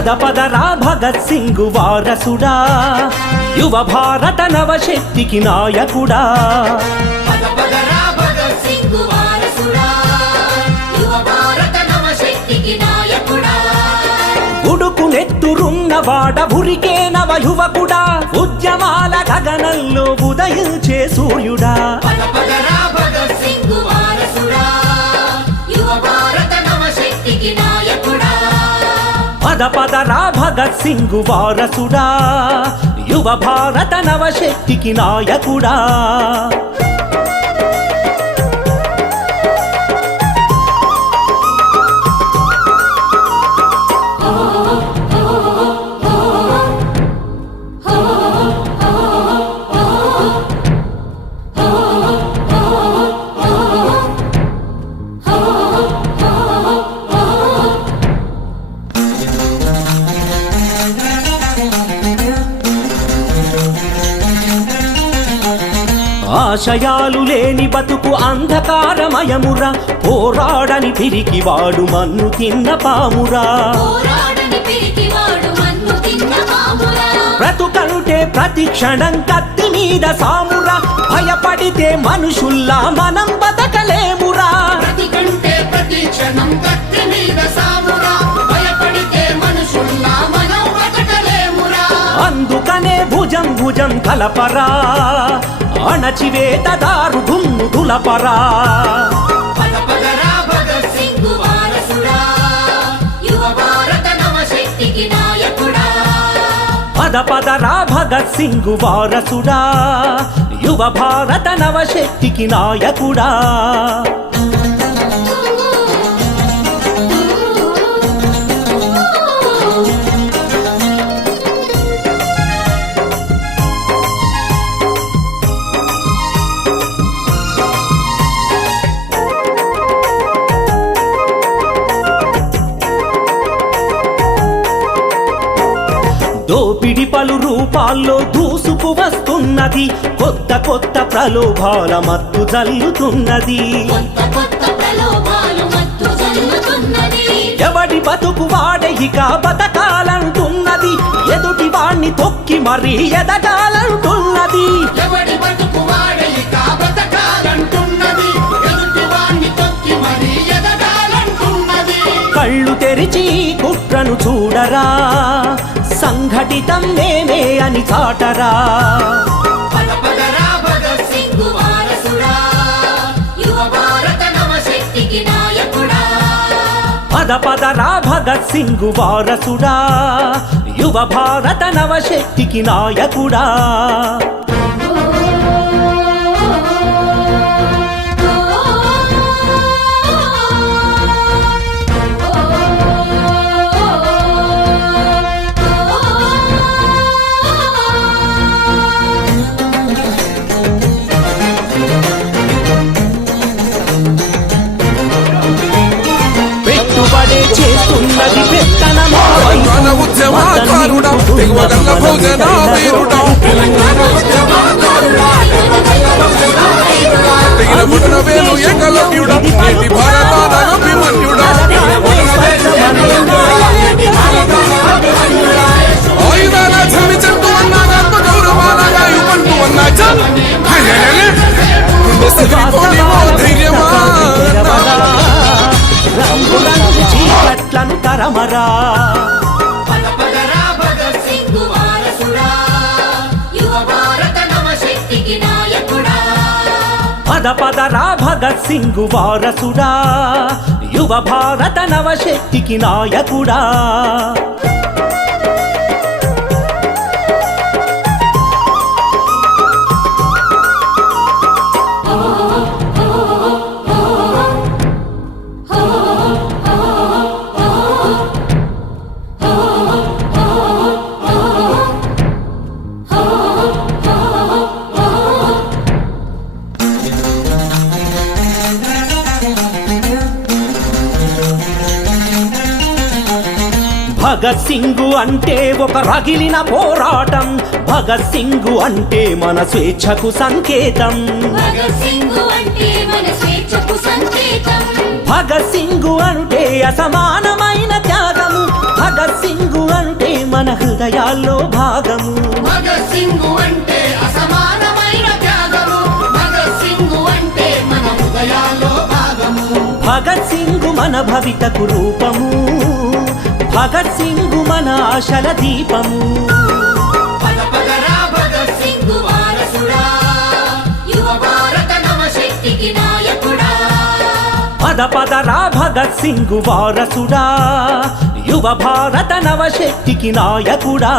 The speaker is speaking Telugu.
పద పదరా భగత్ సింగ్ వారసుడా యువ భారత నవశక్తికి నాయకుడా పద పదరా భగత్ సింగ్ వారసుడా యువ భారత నవశక్తికి నాయకుడా ఉడుకు నెత్తురున్నవాడ ఉరికే నవ యువకుడా ఉద్యమాల గగనంలో ఉదయించే సూర్యుడా పద పదరా భగత్ సింగ్ వారసుడా యువ భారత నవశక్తికి నాయకుడా పద పదరా భగత్ సింగ్ వారసుడా యువ భారత నవశక్తికి నాయకుడా ఆశయాలు లేని బతుకు అంధకారమయమురా పోరాడని పిరికివాడు మన్ను తిన్న పామురా పోరాడని పిరికివాడు మన్ను తిన్న పామురా బ్రతుకంటే ప్రతి క్షణం కత్తి మీద సామురా భయపడితే మనుషుల్లా మనం బతకలేమురా ప్రతికంటే ప్రతి క్షణం కత్తి మీద సామురా భయపడితే మనుషుల్లా మనం బతకలేమురా అందుకనే భుజం భుజం కలపరా అణచివేత దారు దుమ్ము దులపరా పద పదరా భగత్ సింగ్ వారసుడా యువ భారత నవశక్తికి నాయకుడా పద పదరా భగత్ సింగ్ వారసుడా యువ భారత నవశక్తికి నాయకుడా దోపిడి పలు రూపాల్లో దూసుకు వస్తున్నది కొత్త కొత్త ప్రలోభాల మత్తు జల్లుతున్నది కొత్త కొత్త ప్రలోభాలు మత్తు జల్లుతున్నది ఎవడి బతుకు వాడే ఇక బతకాలంటున్నది ఎదుటి వాణ్ణి తొక్కి మరీ ఎదగాలంటున్నది ఎవడి బతుకు వాడే ఇక బతకాలంటున్నది ఎదుటి వాణ్ణి తొక్కి మరీ ఎదగాలంటున్నది కళ్ళు తెరిచి కుట్రను చూడరా సంఘటితం నేనే అని చాటరా పద పదరా భగత్ సింగ్ వారసుడా యువ భారత నవశక్తికి నాయకుడా పద పదరా భగత్ సింగ్ వారసుడా యువ భారత నవశక్తికి నాయకుడా పెట్టుబడే చేస్తున్నది పెత్తనమా తెలంగాణ ఉద్యమకారుడా తెగువగల్ల భోజన వీరుడా తెగిన పుట్టిన వేలు ఏకలవ్యుడా నేటి భారత అభిమన్యుడా ఆయుధాల చవి చెట్టు అన్నాగా గౌరవాలగా ఇవ్వంటూ అన్నాచా ధైర్యమా రంగు రంగు చీకట్లను తరమరా పద పదరా భగత్ సింగ్ వారసుడా యువ భారత నవశక్తికి నాయకుడా పద పదరా భగత్ సింగ్ వారసుడా యువ భారత నవశక్తికి నాయకుడా భగత్ సింగ్ అంటే ఒక రగిలిన పోరాటం భగత్ సింగ్ అంటే మన స్వేచ్ఛకు సంకేతం భగత్ సింగ్ అంటే మన స్వేచ్ఛకు సంకేతం భగత్ సింగ్ అంటే అసమానమైన త్యాగము భగత్ సింగ్ మన హృదయాల్లో భాగము భగత్ సింగు అంటే అసమానమైన త్యాగము భగత్ సింగు అంటే మన హృదయాల్లో భాగము భగత్ సింగు మన భవితకు రూపము భగత్ సింగు మన ఆశల దీపము పద పదరా భగత్ సింగు వారసుడా యువ భారత నవశక్తికి నాయకుడా పద పదరా భగత్ సింగు వారసుడా యువ భారత నవశక్తికి నాయకుడా